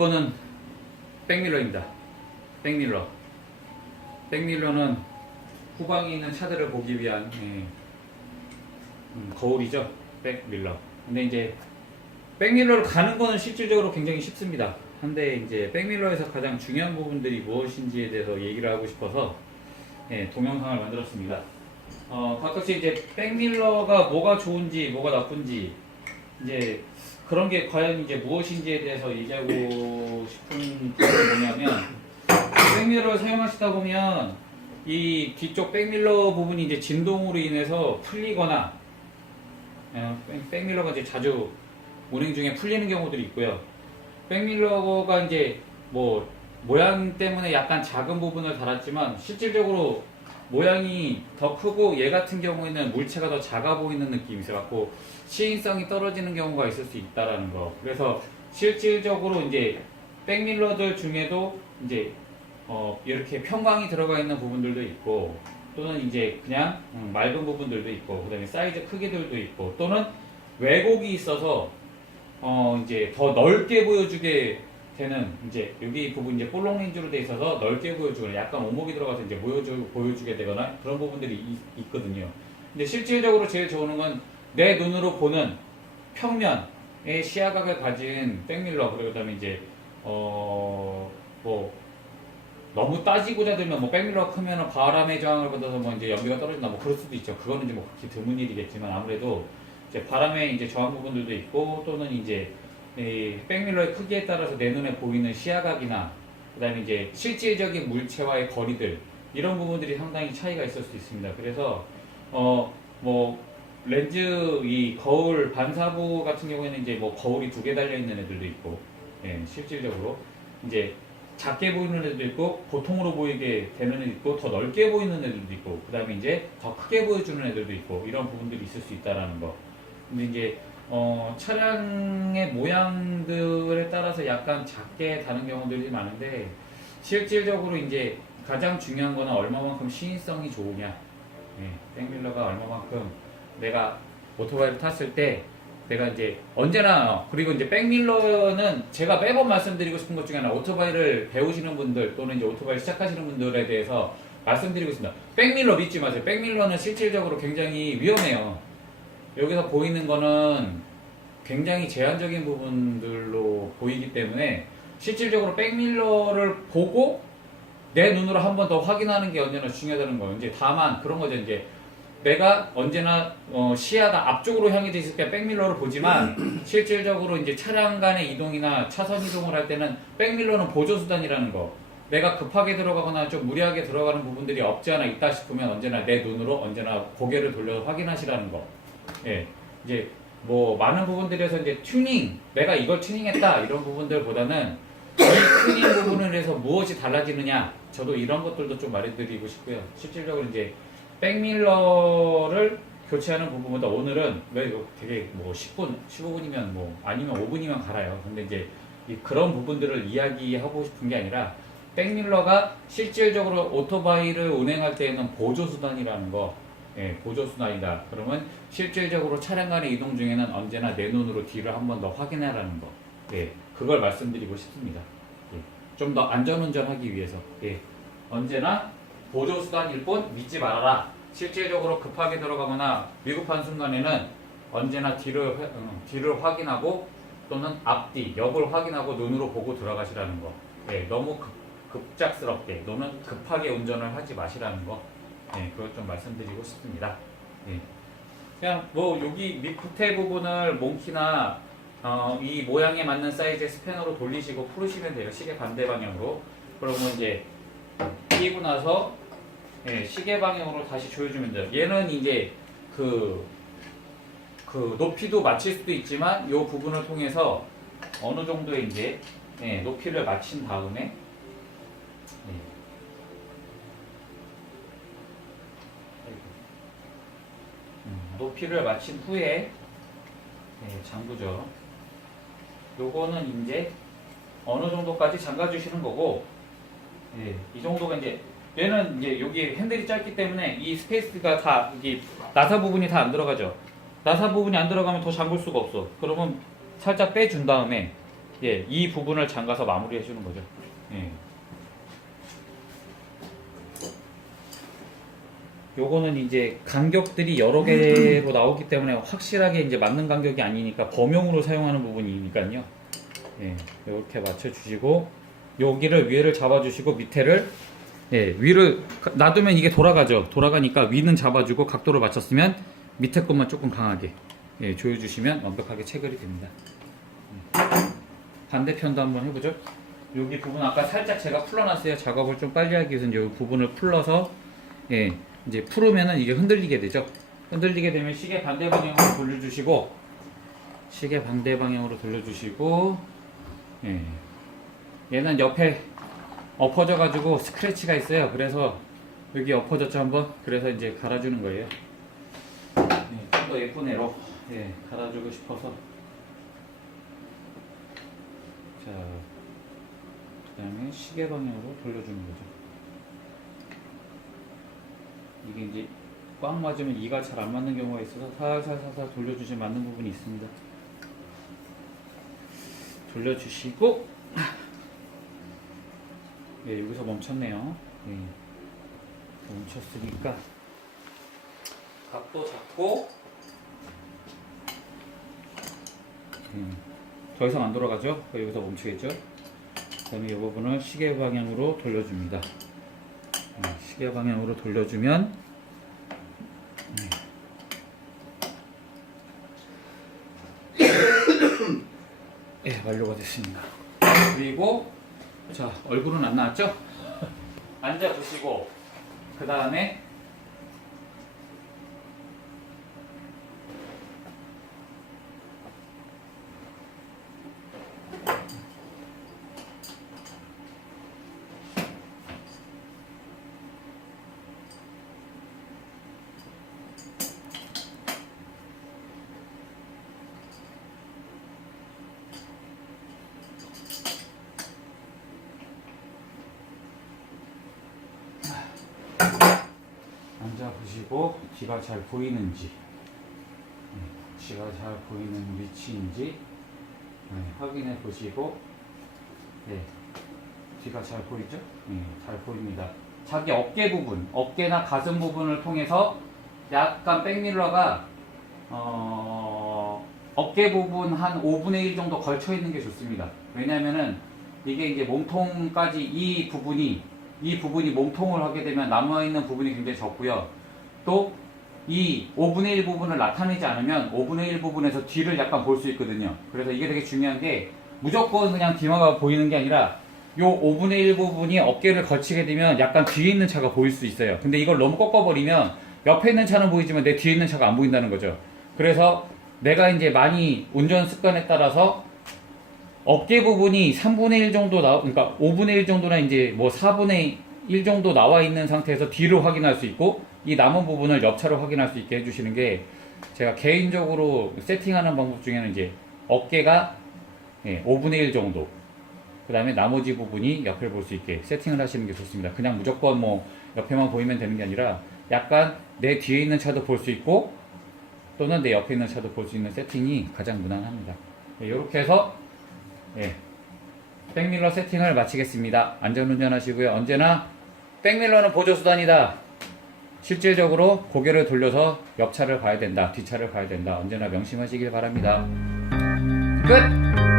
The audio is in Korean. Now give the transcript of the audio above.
2번은 백밀러입니다. 백밀러. 백밀러는 후방에 있는 차들을 보기 위한 거울이죠. 백밀러. 근데 이제 백밀러를 가는 거는 실질적으로 굉장히 쉽습니다. 근데 이제 백밀러에서 가장 중요한 부분들이 무엇인지에 대해서 얘기를 하고 싶어서 동영상을 만들었습니다. 가끔씩 이제 백밀러가 뭐가 좋은지 뭐가 나쁜지 이제 그런 게 과연 이제 무엇인지에 대해서 얘기하고 싶은 부분이 뭐냐면, 백밀러를 사용하시다 보면 이 뒤쪽 백밀러 부분이 이제 진동으로 인해서 풀리거나, 백밀러가 이제 자주 운행 중에 풀리는 경우들이 있고요. 백밀러가 이제 뭐 모양 때문에 약간 작은 부분을 달았지만 실질적으로 모양이 더 크고 얘 같은 경우에는 물체가 더 작아 보이는 느낌이 있어갖고 시인성이 떨어지는 경우가 있을 수 있다라는 거. 그래서 실질적으로 이제 백밀러들 중에도 이제 이렇게 평광이 들어가 있는 부분들도 있고, 또는 이제 그냥 맑은 부분들도 있고, 그다음에 사이즈 크기들도 있고, 또는 왜곡이 있어서 이제 더 넓게 보여주게 되는, 이제 여기 부분 이제 볼록 렌즈로 돼 있어서 넓게 보여주거나 약간 오목이 들어가서 이제 보여주게 되거나 그런 부분들이 있거든요. 근데 실질적으로 제일 좋은 건 내 눈으로 보는 평면의 시야각을 가진 백밀러, 그리고 그다음에 이제 뭐 너무 따지고자 들면 뭐 백밀러가 크면 바람의 저항을 받아서 뭐 이제 연비가 떨어진다 뭐 그럴 수도 있죠. 그거는 이제 뭐 그렇게 드문 일이겠지만, 아무래도 이제 바람의 이제 저항 부분들도 있고, 또는 이제 이 백밀러의 크기에 따라서 내 눈에 보이는 시야각이나 그다음에 이제 실질적인 물체와의 거리들, 이런 부분들이 상당히 차이가 있을 수 있습니다. 그래서 뭐 렌즈 이 거울 반사부 같은 경우에는 이제 뭐 거울이 2개 달려 있는 애들도 있고, 실질적으로 이제 작게 보이는 애들도 있고, 보통으로 보이게 되는 애들도 있고, 더 넓게 보이는 애들도 있고, 그 다음에 이제 더 크게 보여주는 애들도 있고, 이런 부분들이 있을 수 있다라는 거. 근데 이제 차량의 모양들에 따라서 약간 작게 다는 경우들이 많은데, 실질적으로 이제 가장 중요한 거는 얼마만큼 시인성이 좋으냐. 백밀러가 얼마만큼 내가 오토바이를 탔을 때 내가 이제 언제나, 그리고 이제 백밀러는 제가 매번 말씀드리고 싶은 것 중에 하나, 오토바이를 배우시는 분들 또는 이제 오토바이 시작하시는 분들에 대해서 말씀드리고 있습니다. 백밀러 믿지 마세요. 백밀러는 실질적으로 굉장히 위험해요. 여기서 보이는 거는 굉장히 제한적인 부분들로 보이기 때문에 실질적으로 백밀러를 보고 내 눈으로 한 번 더 확인하는 게 언제나 중요하다는 거예요. 이제 다만 그런 거죠. 이제 내가 언제나 시야가 앞쪽으로 향해져 있을 때 백밀러를 보지만 실질적으로 이제 차량 간의 이동이나 차선 이동을 할 때는 백밀러는 보조수단이라는 거. 내가 급하게 들어가거나 좀 무리하게 들어가는 부분들이 없지 않아 있다 싶으면 언제나 내 눈으로 언제나 고개를 돌려서 확인하시라는 거. 이제 뭐 많은 부분들에서 이제 튜닝, 내가 이걸 튜닝했다 이런 부분들보다는 이 튜닝 부분을 해서 무엇이 달라지느냐, 저도 이런 것들도 좀 말해드리고 싶고요. 실질적으로 이제 백밀러를 교체하는 부분보다 오늘은 왜 이거 되게 뭐 10분, 15분이면 뭐 아니면 5분이면 갈아요. 근데 이제 그런 부분들을 이야기하고 싶은 게 아니라, 백밀러가 실질적으로 오토바이를 운행할 때에는 보조수단이라는 거, 보조수단이다. 그러면 실질적으로 차량 간의 이동 중에는 언제나 내 눈으로 뒤를 한 번 더 확인하라는 거. 그걸 말씀드리고 싶습니다. 좀 더 안전운전하기 위해서. 언제나 보조수단일 뿐 믿지 말아라. 실질적으로 급하게 들어가거나 위급한 순간에는 언제나 뒤를 확인하고, 또는 앞뒤, 옆을 확인하고 눈으로 보고 들어가시라는 거. 너무 급작스럽게 또는 급하게 운전을 하지 마시라는 거. 그걸 좀 말씀드리고 싶습니다. 그냥 뭐 여기 밑에 부분을 몽키나 이 모양에 맞는 사이즈의 스패너로 돌리시고 풀으시면 돼요. 시계 반대 방향으로. 그러면 이제 끼고 나서 시계 방향으로 다시 조여주면 돼요. 얘는 이제 그 높이도 맞출 수도 있지만 이 부분을 통해서 어느 정도의 이제 높이를 맞춘 다음에 높이를 맞춘 후에 잠그죠. 요거는 이제 어느 정도까지 잠가 주시는 거고, 이 정도가 이제 얘는 이제 여기 핸들이 짧기 때문에 이 스페이스가 다 여기 나사 부분이 다 안 들어가죠. 나사 부분이 안 들어가면 더 잠글 수가 없어. 그러면 살짝 빼준 다음에 예, 이 부분을 잠가서 마무리해 주는 거죠. 예. 요거는 이제 간격들이 여러 개로 나오기 때문에 확실하게 이제 맞는 간격이 아니니까 범용으로 사용하는 부분이니까요. 예, 이렇게 맞춰 주시고 여기를 위에를 잡아 주시고 밑에를 예, 위를 놔두면 이게 돌아가죠. 돌아가니까 위는 잡아주고 각도를 맞췄으면 밑에 것만 조금 강하게 예, 조여주시면 완벽하게 체결이 됩니다. 반대편도 한번 해보죠. 여기 부분 아까 살짝 제가 풀어놨어요. 작업을 좀 빨리 하기 위해서는 여기 부분을 풀러서 예, 이제 풀으면은 이게 흔들리게 되죠. 흔들리게 되면 시계 반대 방향으로 돌려주시고 시계 반대 방향으로 돌려주시고 예, 얘는 옆에 엎어져 가지고 스크래치가 있어요. 그래서 여기 엎어졌죠 한번. 그래서 이제 갈아주는 거예요. 네, 좀 더 예쁜 애로 예, 갈아주고 싶어서. 자, 그다음에 시계 방향으로 돌려주는 거죠. 이게 이제 꽉 맞으면 이가 잘 안 맞는 경우가 있어서 살살살살 돌려주시면 맞는 부분이 있습니다. 돌려주시고 예, 여기서 멈췄네요. 예, 멈췄으니까 각도 잡고 더 이상 안 돌아가죠? 여기서 멈추겠죠? 그다음에 이 부분을 시계 방향으로 돌려줍니다. 시계 방향으로 돌려주면 예, 완료가 됐습니다. 그리고 자, 얼굴은 안 나왔죠? 앉아 보시고 그 다음에 앉아 보시고 뒤가 잘 보이는지 뒤가 잘 보이는 위치인지 확인해 보시고 뒤가 잘 보이죠? 잘 보입니다. 자기 어깨 부분, 어깨나 가슴 부분을 통해서 약간 백밀러가 어깨 부분 한 5분의 1 정도 걸쳐 있는 게 좋습니다. 왜냐면은 이게 이제 몸통까지 이 부분이 몸통을 하게 되면 남아있는 부분이 굉장히 적고요. 또 이 5분의 1 부분을 나타내지 않으면 5분의 1 부분에서 뒤를 약간 볼 수 있거든요. 그래서 이게 되게 중요한 게 무조건 그냥 뒤만 보이는 게 아니라 요 5분의 1 부분이 어깨를 걸치게 되면 약간 뒤에 있는 차가 보일 수 있어요. 근데 이걸 너무 꺾어버리면 옆에 있는 차는 보이지만 내 뒤에 있는 차가 안 보인다는 거죠. 그래서 내가 이제 많이 운전 습관에 따라서 어깨 부분이 3분의 1 정도 그러니까 5분의 1 정도나 이제 뭐 4분의 1 정도 나와 있는 상태에서 뒤를 확인할 수 있고 이 남은 부분을 옆차로 확인할 수 있게 해주시는 게 제가 개인적으로 세팅하는 방법 중에는 이제 어깨가 5분의 1 정도 그 다음에 나머지 부분이 옆을 볼 수 있게 세팅을 하시는 게 좋습니다. 그냥 무조건 뭐 옆에만 보이면 되는 게 아니라 약간 내 뒤에 있는 차도 볼 수 있고 또는 내 옆에 있는 차도 볼 수 있는 세팅이 가장 무난합니다. 이렇게 해서 백밀러 세팅을 마치겠습니다. 안전운전 하시고요. 언제나 백밀러는 보조수단이다. 실질적으로 고개를 돌려서 옆차를 봐야 된다. 뒷차를 봐야 된다. 언제나 명심하시길 바랍니다. 끝!